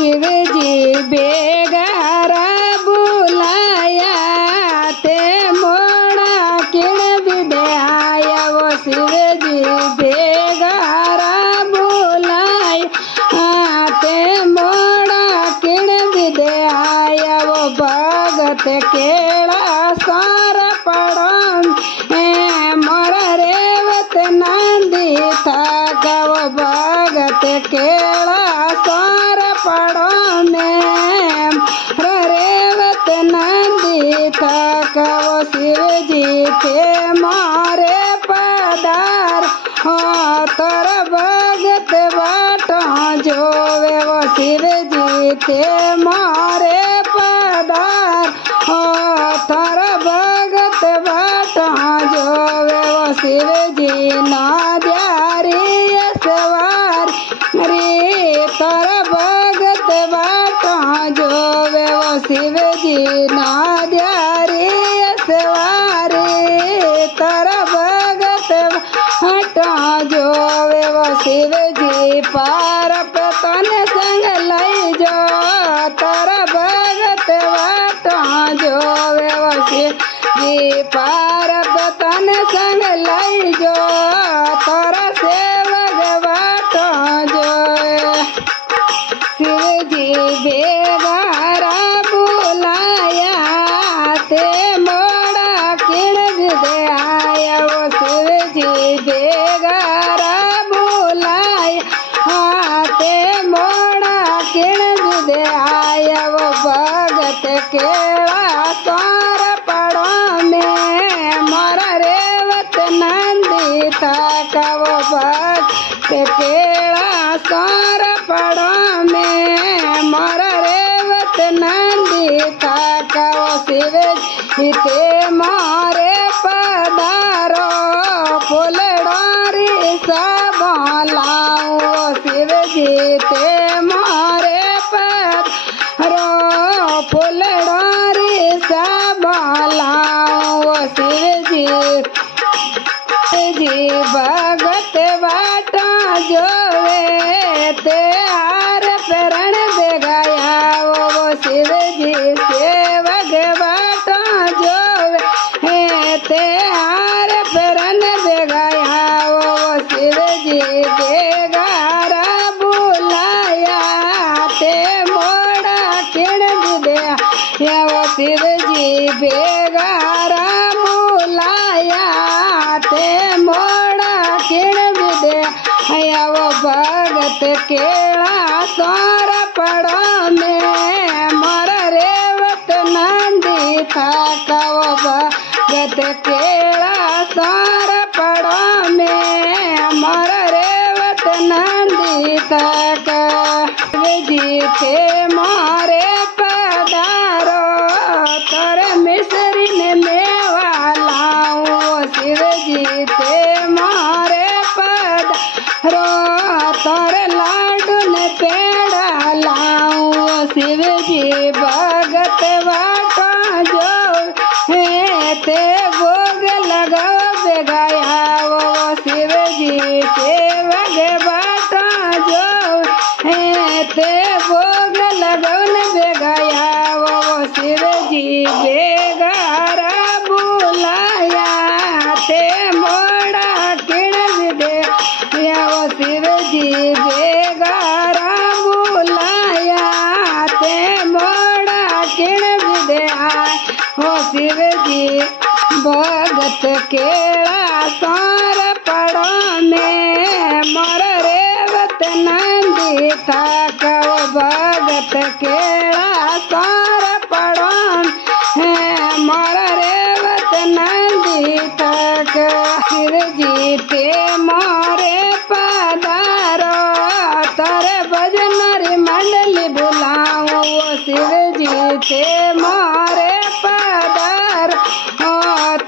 शिव जी बेगार बुलाया ते मोड़ा किण विदे आया वो शिव जी बेगार बुलाया ते मोड़ा किण विदे आया वो भगत केड़ा सार पड़ो मोर रेवत नंदी था गव भगत केड़ा सार पड़ो में रेवत नंदी था गव शिव जी के मारे पदार हो तोर भगत बाटो जोवे वो शिव जी के मारे पदार हो तोर भगत बाटो जोवे वो शिव जी ना द्यारी सवार रे तोर भगत बाटो जोवे वो शिव जी ना द्यारी सवार तोर भगत बाटो जोवे वो शिव जी पार तन संग लई जो तोर भगत बाटो जोवे वो शिव जी पार तन संग लई जो तोर सेवक बाटो जो शिव जी बेगार बुलाया ते मोड़ा किण विदे आया वो शिव जी बेगार बुलाया ते मोड़ा किण विदे आया वो भगत केड़ा सार पड़ो में मोर रेवत नंदी था वो भगत केड़ा सार पड़ो में मोर रेवत नंदी था वो शिव जी ते मारे पधारो फूल डारी सब लाऊं वो शिव जी ते मारे पधारो फूल डारी सब लाऊं वो शिव जी भगत बाटो जोवे ते हार प्रण दे गया वो शिव जी सेवक बाटो जोवे ते हार प्रण दे गया वो शिव जी बेगार बुलाया ते मोड़ा किण विदे आया वो शिव जी बेगार बुलाया ते मोड़ा किण विदे आया वो भगत केड़ा सार पड़ो में मोर रेवत नंदी था वो भगत केड़ा सार पड़ो में मोर रेवत नंदी था शिव जी के मारे पधारो तोर मिसरी ने मेवा लाऊं वो शिव जी ते मारे पधारो तोर लाडू ने पेड़ा लाऊं वो शिव जी भगत बाटो जो ते भोग लगाओ बेगाया वो शिव जी सेवक बाटो जो ते भोग लगौन बेगाया वो शिव जी बेगार बुलाया ते मोड़ा किण विदे आया वो शिव जी बेगार बुलाया ते मोड़ा किण विदे आया वो शिव जी भगत केड़ा सार पड़ो में मोर रेवत नंदी था वो भगत केड़ा सार पड़ो मोर रेवत नंदी था शिव जी ते मारे पधारो तर भजनरी मंडली बुलाऊं वो शिव जी ते मारे पधारो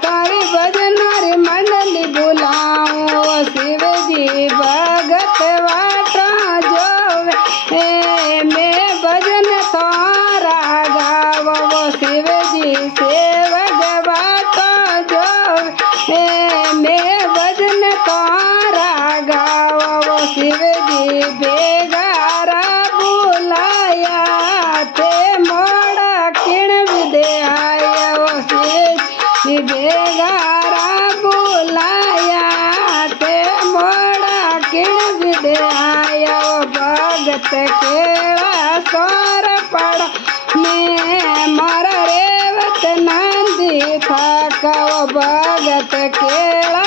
तारी भजनरी मंडली बुलाऊं वो शिव जी भगत बाटो जोवे मैं भजन थारा गावो वो शिव जी सेवक बाटो जोवे मैं भजन थारा गावो वो शिव जी बेगार बुलाया जी बेगारा बुलाया ते मोड़ा किण विदे आया भगत केवा सोर पड़ा में मर रेवत नंदी था भगत केला